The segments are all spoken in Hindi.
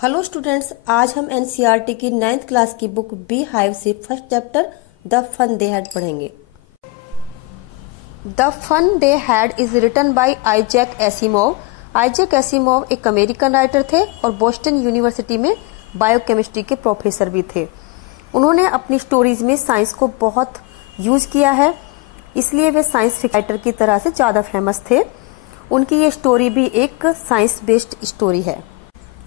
हेलो स्टूडेंट्स, आज हम एनसीईआरटी की 9th क्लास की बुक बी हाइव से first chapter the fun they had पढ़ेंगे। The fun they had is written by Isaac Asimov. Isaac Asimov एक अमेरिकन राइटर थे और बोस्टन यूनिवर्सिटी में बायोकेमिस्ट्री के प्रोफेसर भी थे। उन्होंने अपनी स्टोरीज में साइंस को बहुत यूज किया है, इसलिए वे साइंस फिक्शन राइटर की तरह से ज्यादा फेमस थे। उनकी ये स्टोरी भी एक साइंस बेस्ड स्टोरी है।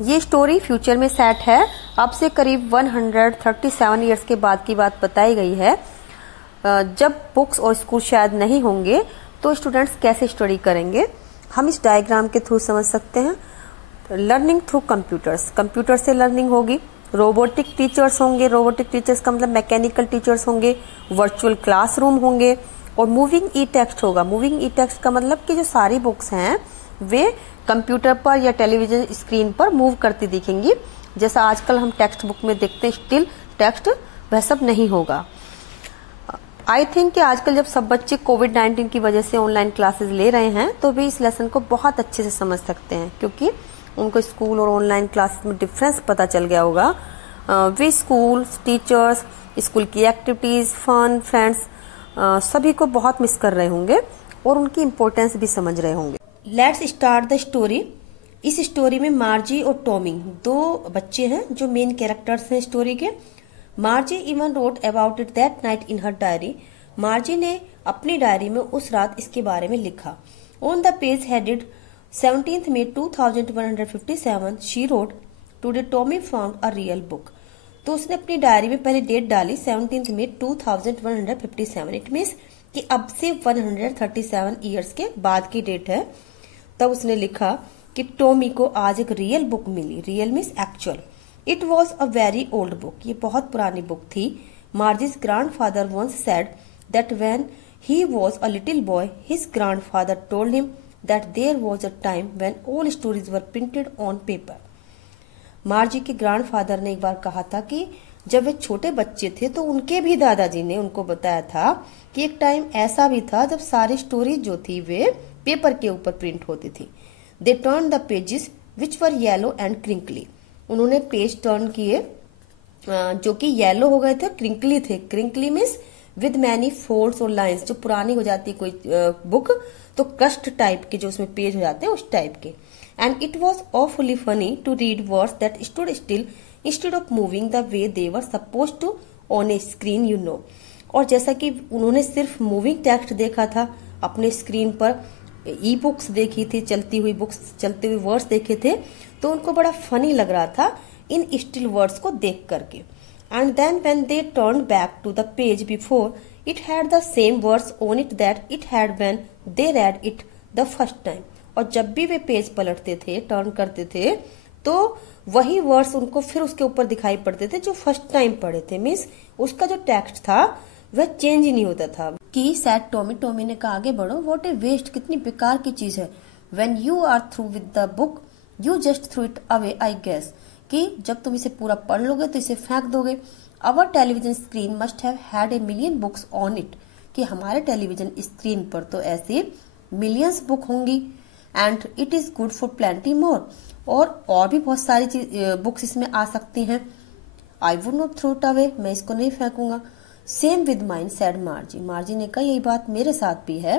ये स्टोरी फ्यूचर में सेट है। अब से करीब 137 इयर्स के बाद की बात बताई गई है। जब बुक्स और स्कूल शायद नहीं होंगे तो स्टूडेंट्स कैसे स्टडी करेंगे, हम इस डायग्राम के थ्रू समझ सकते हैं। लर्निंग थ्रू कंप्यूटर्स, कंप्यूटर से लर्निंग होगी। रोबोटिक टीचर्स होंगे, रोबोटिक टीचर्स का मतलब मैकेनिकल टीचर्स होंगे। वर्चुअल क्लासरूम होंगे और मूविंग ई टेक्स्ट होगा। मूविंग ई टेक्स्ट का मतलब कि जो सारी बुक्स हैं वे कंप्यूटर पर या टेलीविजन स्क्रीन पर मूव करती दिखेंगी। जैसा आजकल हम टेक्स्ट बुक में देखते हैं स्टिल टेक्स्ट, वह सब नहीं होगा। आई थिंक कि आजकल जब सब बच्चे कोविड-19 की वजह से ऑनलाइन क्लासेस ले रहे हैं तो भी इस लेसन को बहुत अच्छे से समझ सकते हैं, क्योंकि उनको स्कूल और ऑनलाइन क्लासेस में डिफरेंस पता चल गया होगा। वे स्कूल, टीचर्स, स्कूल की एक्टिविटीज, फन, फ्रेंड्स सभी को बहुत मिस कर रहे होंगे और उनकी इम्पोर्टेंस भी समझ रहे होंगे। Let's start the story. इस स्टोरी में मार्जी और टॉमी दो बच्चे हैं जो मेन कैरेक्टर्स हैं स्टोरी के। मार्जी even wrote about it that night in her diary. मार्जी ने अपनी डायरी में उस रात इसके बारे में लिखा। On the page headed 17th May 2157 she wrote today Tommy found a real book. तो उसने अपनी डायरी में पहले डेट डाली 17th May 2157। इट मीन्स कि अब से 137 ईयर्स के बाद की डेट है। तब उसने लिखा कि टॉमी को आज एक रियल बुक मिली। Real means actual. It was a very old book. ये बहुत पुरानी बुक थी। Margie's grandfather once said that when he was a little boy his grandfather told him that there was a time when all stories were printed on paper. Margie के ग्रैंडफादर ने एक बार कहा था कि जब वे छोटे बच्चे थे तो उनके भी दादाजी ने उनको बताया था कि एक टाइम ऐसा भी था जब सारी स्टोरीज जो थी वे पेपर के ऊपर प्रिंट होती थी। They turn the pages which were yellow and crinkly. उन्होंने पेज टर्न किए जो कि येलो हो गए थे, क्रिंकली थे। Crinkly means with many folds और लाइंस। जो पुरानी हो जाती है कोई बुक तो क्रस्ट टाइप के जो उसमें पेज हो जाते हैं उस टाइप के। And it was awfully funny to read words that stood still instead of moving the way they were supposed to on a screen you know. और जैसा कि उन्होंने सिर्फ मूविंग टेक्स्ट देखा था अपने स्क्रीन पर, ई बुक्स देखी थी, चलती हुई बुक्स, चलते हुए वर्ड्स देखे थे, तो उनको बड़ा फनी लग रहा था इन स्टिल वर्ड्स को देख करके। And then when they turn back to the page before it had the same words on it that it had when they read it the first time. और जब भी वे पेज पलटते थे, टर्न करते थे, तो वही वर्ड्स उनको फिर उसके ऊपर दिखाई पड़ते थे जो फर्स्ट टाइम पढ़े थे। मीन्स उसका जो टेक्स्ट था वह चेंज ही नहीं होता था। कि सैड टॉमी, टॉमी ने कहा आगे बढ़ो, व्हाट ए वेस्ट, कितनी बेकार की चीज है। When you are through with the book you just throw it away I guess. कि जब तुम इसे पूरा पढ़ लोगे तो इसे फेंक दोगे। Our television screen must have had a million books on it. कि हमारे टेलीविजन स्क्रीन पर तो ऐसे मिलियंस बुक होंगी। And it is good for plenty more. और भी बहुत सारी बुक्स इसमें आ सकती हैं। I would not throw it away, मैं इसको नहीं फेंकूंगा। Same with mine said Margie. Margie ने कहा यही बात मेरे साथ भी है।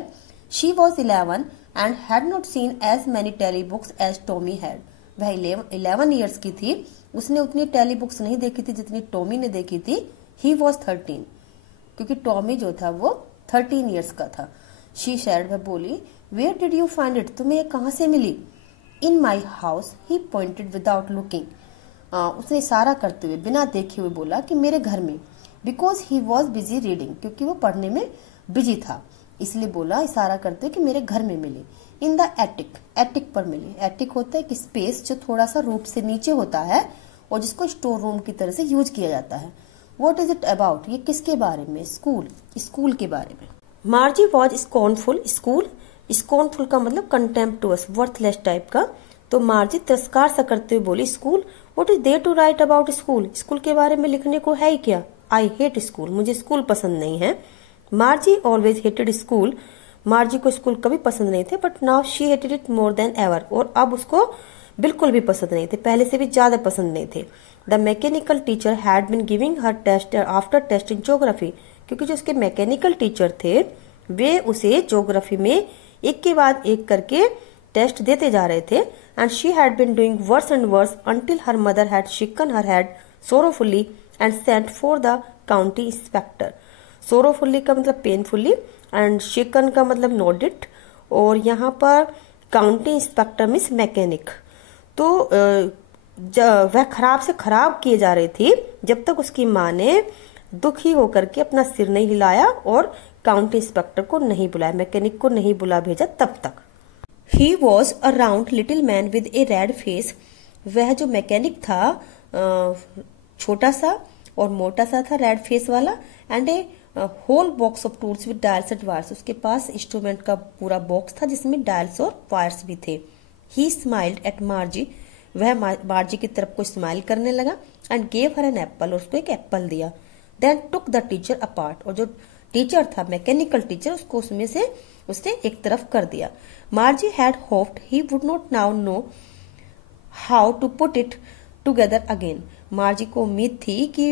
She was 11 and had not seen as many telebooks as Tommy had. वह 11 ईयर्स की थी, उसने उतनी टेली बुक्स नहीं देखी थी जितनी टॉमी ने देखी थी। ही वॉज 13, क्योंकि टॉमी जो था वो 13 ईयर्स का था। शी शेड, वह बोली, where did you find it, तुम्हें ये कहाँ से मिली। In my house, he pointed without looking. उसने इशारा करते हुए बिना देखे हुए बोला कि मेरे घर में। Because he was busy reading, क्योंकि वो पढ़ने में बिजी था, इसलिए बोला इशारा करते हुए कि मेरे घर में मिली। इन द एटिक, एटिक पर मिली। एटिक होता है कि स्पेस जो थोड़ा सा रूफ से नीचे होता है और जिसको स्टोर रूम की तरह से यूज किया जाता है। वॉट इज इट अबाउट, ये किसके बारे में, स्कूल, स्कूल के बारे में। Margie was scornful. School, scornful का मतलब कंटेम्प्टुअस, वर्थलेस टाइप का। तो मार्जी तिरस्कार सा करते हुए बोली, school, what is there to write about school, school के बारे में लिखने को है ही क्या। आई हेट स्कूल, मुझे स्कूल पसंद नहीं है। Margie always hated school. Margie को स्कूल कभी पसंद नहीं थे, but now she hated it more than ever. और अब उसको बिल्कुल भी पसंद नहीं थे, पहले से भी ज्यादा पसंद नहीं थे। The mechanical teacher had been giving her test after test in geography, क्योंकि जो उसके मैकेनिकल टीचर थे वे उसे ज्योग्राफी में एक के बाद एक करके टेस्ट देते जा रहे थे। And she had been doing worse and worse until her mother had shaken her head sorrowfully and sent for the county inspector. sorrowfully का मतलब पेनफुली एंड shaken का मतलब नोडिट, और यहाँ पर काउंटी इंस्पेक्टर मीन्स मैकेनिक। तो वह खराब से खराब किए जा रही थी जब तक उसकी माँ ने दुखी होकर के अपना सिर नहीं हिलाया और काउंटी इंस्पेक्टर को नहीं बुलाया, मैकेनिक को नहीं बुला भेजा तब तक। He was a round little man with a red face। वह जो मैकेनिक था छोटा सा और मोटा सा था, रेड फेस वाला। And a whole box of tools with dials and wires, उसके पास इंस्ट्रूमेंट का पूरा बॉक्स था जिसमें डायल्स और वायर्स भी थे। He smiled at Margie। वह मार्जी की तरफ को स्माइल करने लगा। And gave her an apple, और उसको एक एप्पल दिया। Then took the teacher apart, और जो टीचर था मैकेनिकल टीचर उसको उसमें से उसने एक तरफ कर दिया। Margie had hoped he would not now know how to put it together again. Margie को उम्मीद थी कि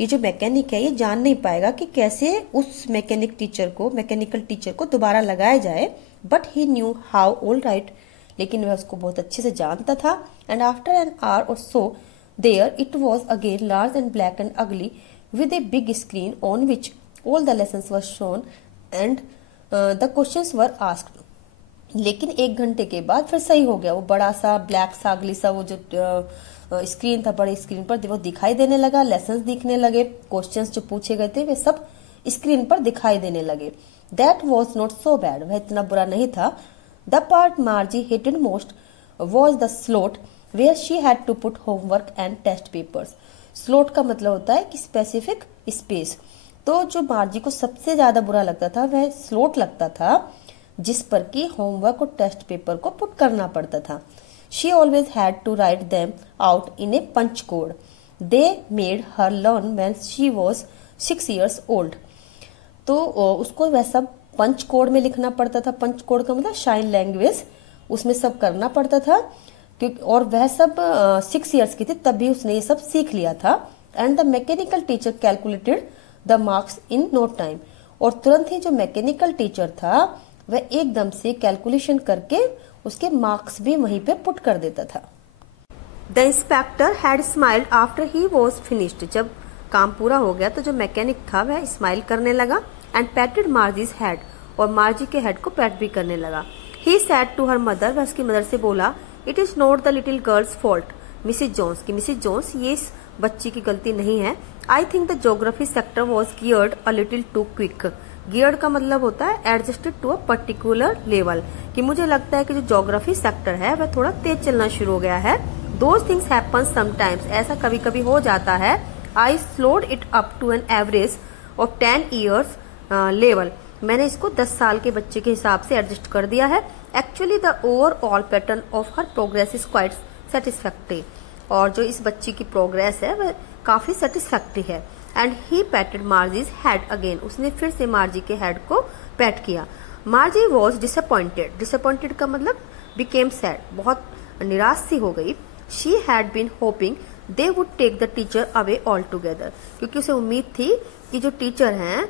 ये जो मैकेनिक है ये जान नहीं पाएगा कि कैसे उस मैकेनिकल टीचर को दोबारा लगाया जाए। But he knew how all right, लेकिन वह उसको बहुत अच्छे से जानता था। And after an hour or so there it was again large and black and ugly with a big screen on which all the lessons were shown and the questions were asked। लेकिन एक घंटे के बाद फिर सही हो गया, वो बड़ा सा ब्लैक सा अगली सा वो जो स्क्रीन था, बड़ी स्क्रीन पर वो दिखाई देने लगा, लेसन्स दिखने लगे, क्वेश्चंस जो पूछे गए थे वे सब स्क्रीन पर दिखाई देने लगे। That was not so bad, वह इतना बुरा नहीं था। The part Margie hated most was the slot where she had to put homework and test papers. Slot का मतलब होता है कि स्पेसिफिक स्पेस। तो जो मार्जी को सबसे ज्यादा बुरा लगता था वह स्लॉट लगता था जिस पर कि होमवर्क और टेस्ट पेपर को पुट करना पड़ता था। She always had to write them out in a punch code they made her learn when she was 6 years old। तो उसको वह सब पंच कोड में लिखना पड़ता था। पंच कोड का मतलब शाइन लैंग्वेज, उसमें सब करना पड़ता था क्योंकि और वह सब 6 years की थी तब भी उसने ये सब सीख लिया था। And the mechanical teacher calculated the marks in no time, और तुरंत ही जो मैकेनिकल टीचर था वह एकदम से कैलकुलेशन करके उसके मार्क्स भी वहीं पे पुट कर देता था। The inspector had smiled after he was finished. जब काम पूरा हो गया तो जो मैकेनिक था वह स्माइल करने लगा। एंड पैटेड मार्जीज हेड, और मार्जी के हेड को पैट भी करने लगा। He said to her mother, वह उसकी मदर से बोला, it is not the little girl's fault Mrs Jones, की मिसिज जोन्स ये इस बच्ची की गलती नहीं है। I think the geography sector was geared a little too quick. Geared का मतलब होता है adjusted to a particular level, कि मुझे लगता है कि जो ज्योग्राफी सेक्टर है वह थोड़ा तेज चलना शुरू हो गया है। दोज थिंग्स हैपन समटाइम्स, ऐसा कभी कभी हो जाता है। I slowed it up to an average of 10 years level, मैंने इसको 10 साल के बच्चे के हिसाब से एडजस्ट कर दिया है। Actually the overall pattern of her progress is quite satisfactory, और जो इस बच्ची की प्रोग्रेस है वह काफी सेटिस्फैक्टरी है। And he patted Margie's head again, उसने फिर से मार्जी के हेड को पैट किया। मार्जी वॉज डिसअपॉइंटेड, डिसअपॉइंटेड का मतलब बिकेम सैड, बहुत निराश सी हो गई। She had been hoping they would take the teacher away altogether, क्योंकि उसे उम्मीद थी कि जो टीचर हैं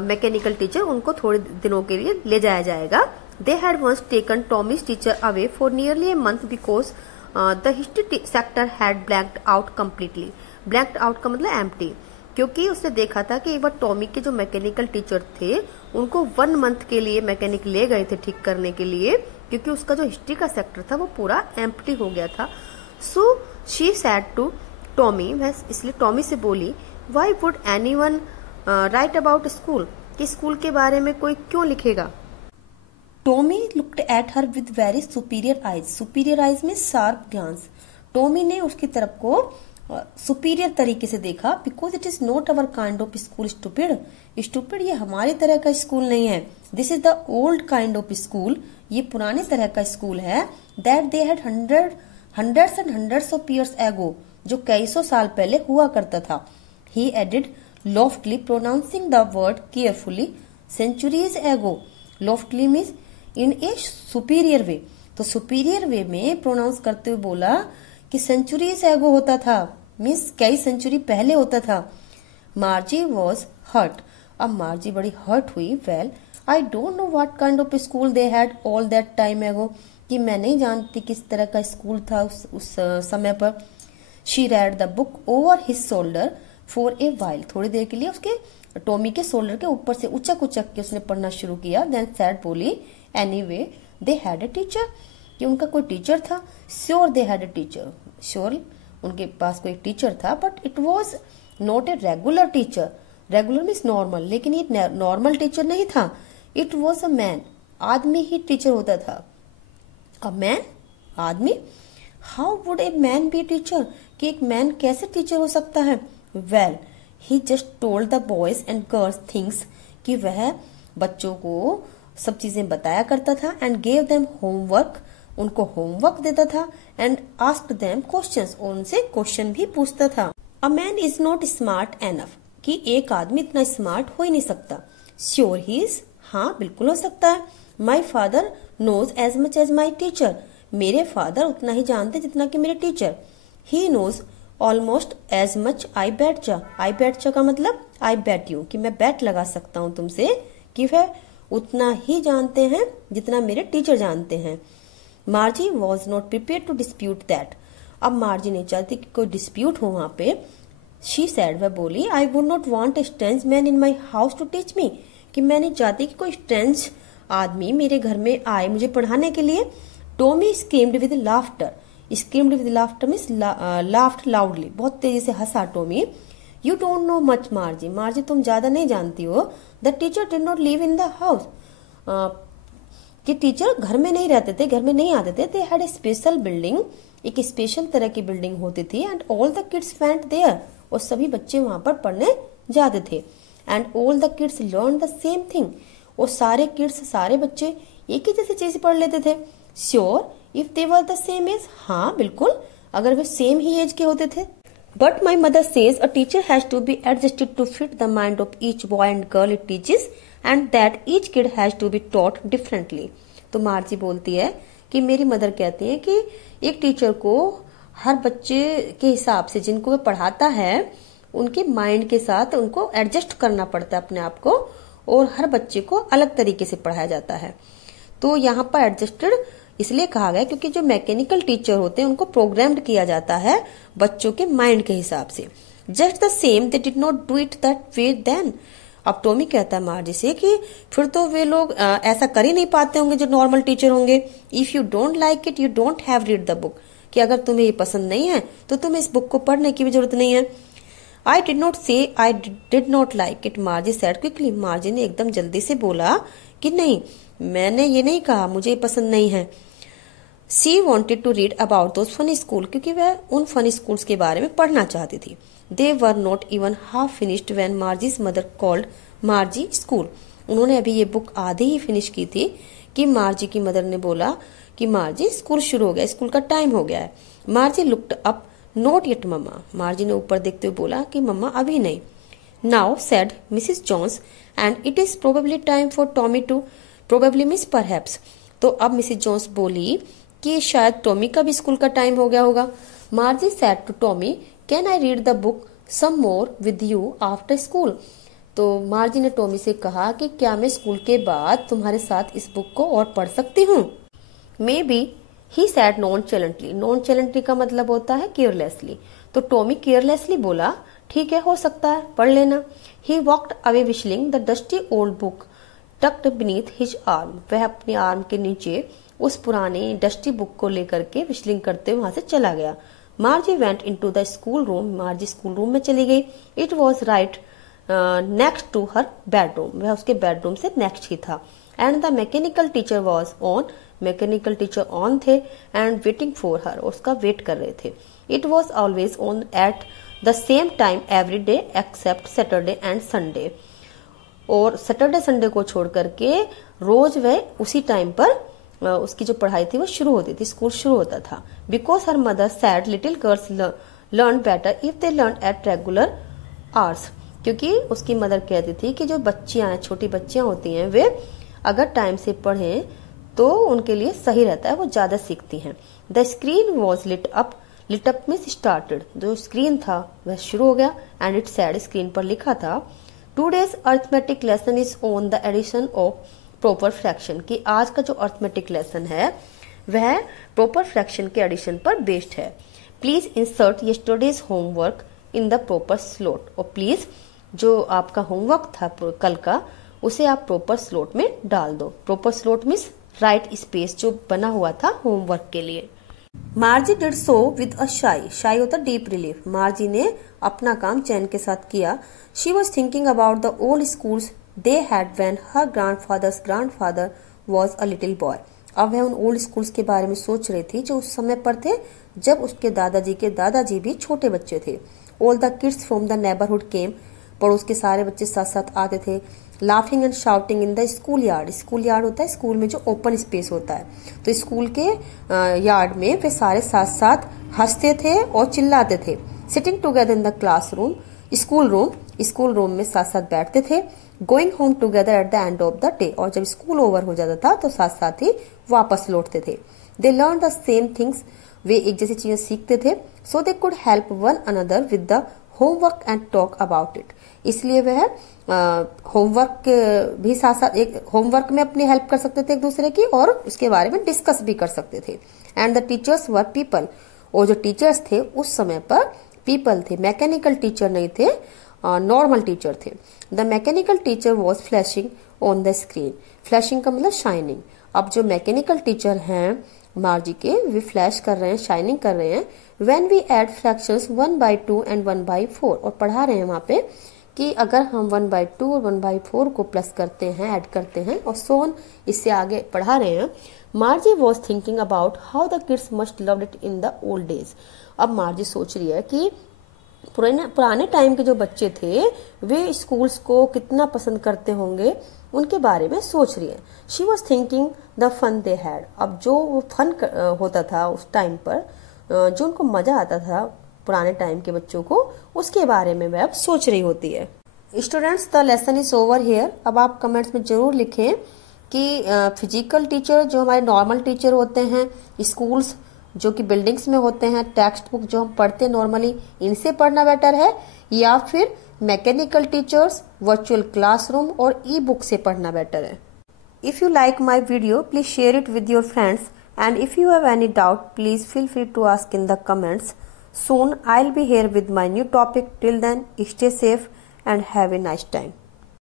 मैकेनिकल टीचर उनको थोड़े दिनों के लिए ले जाया जाएगा। They had once taken Tommy's teacher away for nearly a month because the history sector had blanked out completely. Blanked out का मतलब एम्प्टी, क्योंकि उसने देखा था कि एक बार टॉमी के जो मैकेनिकल टीचर थे उनको 1 month के लिए मैकेनिक ले गए थे ठीक करने के लिए, क्योंकि उसका जो हिस्ट्री का सेक्टर था वो पूरा एम्प्टी हो गया था। So she said to Tommy, वह इसलिए टॉमी से बोली, why would anyone write about school, कि स्कूल के बारे में कोई क्यों लिखेगा। Tommy looked at her with very superior eyes, superior eyes में शार्प ग्लांस। टॉमी ने उसकी तरफ को सुपीरियर तरीके से देखा। Because it is not our kind of school stupid, stupid ये हमारी तरह का स्कूल नहीं है। This is the old kind of school, ये पुरानी तरह का स्कूल है। That they had hundreds and hundreds of years ago, जो कई सौ साल पहले हुआ करता था। ही added loftily pronouncing the word carefully, centuries ago। loftily means in a superior way, तो सुपीरियर वे में प्रोनाउंस करते हुए बोला कि सेंचुरीज एगो होता था, मीन्स कई सेंचुरी पहले होता था। मार्जी वॉज हर्ट, अब मार्जी बड़ी हर्ट हुई। Well I don't know what kind of school they had all that time एगो, कि मैं नहीं जानती किस तरह का स्कूल था उस समय पर। She read the book over his shoulder for a while, थोड़ी देर के लिए उसके टॉमी के शोल्डर के ऊपर से उचक उचक के उसने पढ़ना शुरू किया। देन सैड बोली anyway they had a teacher, कि उनका कोई टीचर था। Sure they had a teacher, sure उनके पास कोई टीचर था, but it was not a regular teacher. Regular means normal, लेकिन ये नॉर्मल टीचर नहीं था। इट वॉज अ मैन, आदमी ही टीचर होता था। अ मैन, आदमी। How would a man B teacher, कि एक मैन कैसे टीचर हो सकता है। Well he just told the boys and girls things, कि वह बच्चों को सब चीजें बताया करता था। एंड गेव देम होमवर्क, उनको होमवर्क देता था। एंड आस्क्ड देम क्वेश्चंस, और उनसे क्वेश्चन भी पूछता था। A man is not smart enough, कि एक आदमी इतना स्मार्ट हो ही नहीं सकता। श्योर ही इज, हाँ बिल्कुल हो सकता है। My father knows as much as my teacher, मेरे फादर उतना ही जानते जितना कि मेरे teacher. He knows almost as much I betcha, I betcha का मतलब आई बेट यू, कि मैं बैट लगा सकता हूँ तुमसे, कि वह उतना ही जानते हैं जितना मेरे टीचर जानते हैं। Margie was not prepared to dispute that, अब मार्जी नहीं चाहती कि कोई डिस्प्यूट हो वहां पे। शी सैड, वह बोली I would not want a strange man in my house to teach me, कि मैं नहीं चाहती कि कोई स्ट्रेंज आदमी मेरे घर में आए मुझे पढ़ाने के लिए। Tommy screamed with laughter, screamed with laughter means laughed loudly, बहुत तेजी से हंसा Tommy. You don't know much Margie, Margie तुम ज्यादा नहीं जानती हो। The teacher did not live in the house, कि टीचर घर में नहीं रहते थे, घर में नहीं आते थे। They had a special building, एक स्पेशल तरह की बिल्डिंग होती थी। And all the kids went there, और सभी बच्चे वहां पर पढ़ने जाते थे। And all the kids learn the same thing, और सारे किड्स, सारे बच्चे एक ही जैसी चीज पढ़ लेते थे। Sure if they were the same age, हाँ बिल्कुल अगर वे सेम ही एज के होते थे। But my mother says a teacher has to be adjusted to fit the mind of each boy and girl it teaches, and that each kid has to be taught differently. तो मार्जी बोलती है कि मेरी मदर कहती है कि एक टीचर को हर बच्चे के हिसाब से जिनको वो पढ़ाता है उनके माइंड के साथ उनको एडजस्ट करना पड़ता है अपने आप को, और हर बच्चे को अलग तरीके से पढ़ाया जाता है। तो यहाँ पर एडजस्टेड इसलिए कहा गया क्योंकि जो मैकेनिकल टीचर होते हैं उनको प्रोग्राम्ड किया जाता है बच्चों के माइंड के हिसाब से। Just the same they did not do it that way then. अब टॉमी कहता है मार्जी से कि फिर तो वे लोग ऐसा कर ही नहीं पाते होंगे जो नॉर्मल टीचर होंगे। If you don't like it you don't have read the book, कि अगर तुम्हें ये पसंद नहीं है तो तुम्हें इस बुक को पढ़ने की भी जरूरत नहीं है। आई डिड नॉट से I did not like it, मार्जी said quickly, मार्जी ने एकदम जल्दी से बोला कि नहीं मैंने ये नहीं कहा मुझे पसंद नहीं है। She wanted to read about those funny school, क्योंकि वह उन फनी स्कूल्स के बारे में पढ़ना चाहती थी। They were not even half finished when Margie's mother called Margie school, उन्होंने अभी ये बुक आधी ही फिनिश की थी कि मार्जी की मदर ने बोला कि मार्जी स्कूल शुरू हो गया, स्कूल का टाइम हो गया है। Margie looked up, not yet mamma, Margie ने ऊपर देखते हुए बोला कि मम्मा अभी नहीं। Now said Mrs Jones and it is probably time for Tommy to, probably means perhaps, तो अब मिसिस जॉन्स बोली कि शायद टॉमी का भी स्कूल का टाइम हो गया होगा। Margie said to Tommy can I read the book some more with you after school, तो मार्जी ने टॉमी से कहा कि क्या मैं स्कूल के बाद तुम्हारे साथ इस बुक को और पढ़ सकती हूँ। मे बी ही सैड नॉनचैलेंटली, नॉनचैलेंटली का मतलब होता है केयरलेसली, तो टॉमी केयरलेसली बोला ठीक है हो सकता है पढ़ लेना। He walked away whistling the dusty old book tucked beneath his arm, वह अपने आर्म के नीचे उस पुराने डस्टी बुक को लेकर के विशलिंग करते हुए वहां से चला गया। Margie went into the school room, Margie school room में चली गई। It was right next to her bedroom, वह उसके बेडरूम से नेक्स्ट ही था। And the mechanical teacher was on, mechanical teacher on थे एंड वेटिंग फॉर हर, उसका वेट कर रहे थे। It was always on at the same time every day except Saturday and Sunday, और सैटरडे संडे को छोड़ करके रोज वह उसी टाइम पर उसकी जो पढ़ाई थी वो शुरू होती थी, स्कूल शुरू होता था। Because her mother sad little girls learn better if they learn at regular hours, क्योंकि उसकी मदर कहती थी कि जो बच्चियां छोटी बच्चियां होती हैं वे अगर टाइम से पढ़ें तो उनके लिए सही रहता है, वो ज्यादा सीखती हैं। The screen was lit up means started, जो स्क्रीन था वह शुरू हो गया, एंड इट सेड, स्क्रीन पर लिखा था, today's arithmetic lesson is on the addition of proper fraction, कि आज का जो अर्थमेटिक लेसन है वह प्रॉपर फ्रैक्शन के एडिशन पर बेस्ड है। Please insert yesterday's homework in the proper slot, और प्लीज जो आपका होमवर्क था कल का उसे आप प्रॉपर स्लॉट में डाल दो। Proper slot means right space जो बना हुआ था होमवर्क के लिए। मार्जी डिड सो विद अ शाई, शाई होता डीप रिलीफ। मार्जी ने अपना काम चैन के साथ किया। She was thinking about the old schools they had when her grandfather was a little boy. अब वह उन ओल्ड स्कूल्स के बारे में सोच रही थी जो उस समय पर थे जब उसके दादाजी भी छोटे बच्चे थे। All the kids from the neighbourhood came, पड़ोस के सारे बच्चे साथ साथ आते थे। Laughing and shouting in the school yard, school yard होता है स्कूल में जो ओपन स्पेस होता है, तो स्कूल के यार्ड में वे सारे साथ साथ हंसते थे और चिल्लाते थे। Sitting together in the classroom, school room में साथ साथ बैठते थे। Going home together at the end of the day, और जब स्कूल ओवर हो जाता था तो साथ साथ ही वापस लौटते थे। They learn the same things, वे एक जैसी चीजें सीखते थे। So they could help one another with the homework and talk about it, इसलिए वह होमवर्क भी साथ साथ एक होमवर्क में अपनी हेल्प कर सकते थे एक दूसरे की, और उसके बारे में डिस्कस भी कर सकते थे। And the teachers were people, और जो टीचर्स थे उस समय पर पीपल थे, मैकेनिकल टीचर नहीं थे, नॉर्मल टीचर थे। The mechanical teacher was flashing on the screen, flashing का मतलब शाइनिंग। अब जो मैकेनिकल टीचर हैं मार्जी के, वे फ्लैश कर रहे हैं, शाइनिंग कर रहे हैं। When we add fractions 1/2 and 1/4, और पढ़ा रहे हैं वहां पे कि अगर हम 1/2 और 1/4 को प्लस करते हैं, ऐड करते हैं, और सो ऑन, इससे आगे पढ़ा रहे हैं। Margie was thinking about how the kids must loved it in the old days. अब मार्जी सोच रही है कि पुराने टाइम के जो बच्चे थे वे स्कूल्स को कितना पसंद करते होंगे, उनके बारे में सोच रही है। She was thinking the fun they had, अब जो वो फन होता था उस टाइम पर, जो उनको मजा आता था पुराने टाइम के बच्चों को, उसके बारे में वह अब सोच रही होती है। Students, the lesson is over here. अब आप कमेंट्स में जरूर लिखें कि फिजिकल टीचर जो हमारे नॉर्मल टीचर होते हैं, स्कूल्स जो कि बिल्डिंग्स में होते हैं, टेक्स्ट बुक जो हम पढ़ते हैं नॉर्मली, इनसे पढ़ना बेटर है, या फिर मैकेनिकल टीचर्स, वर्चुअल क्लासरूम और ई बुक से पढ़ना बेटर है। If you like my video, please share it with your friends, and if you have any doubt, please feel free to ask in the comments. Soon I'll be here with my new topic. Till then, stay safe and have a nice time.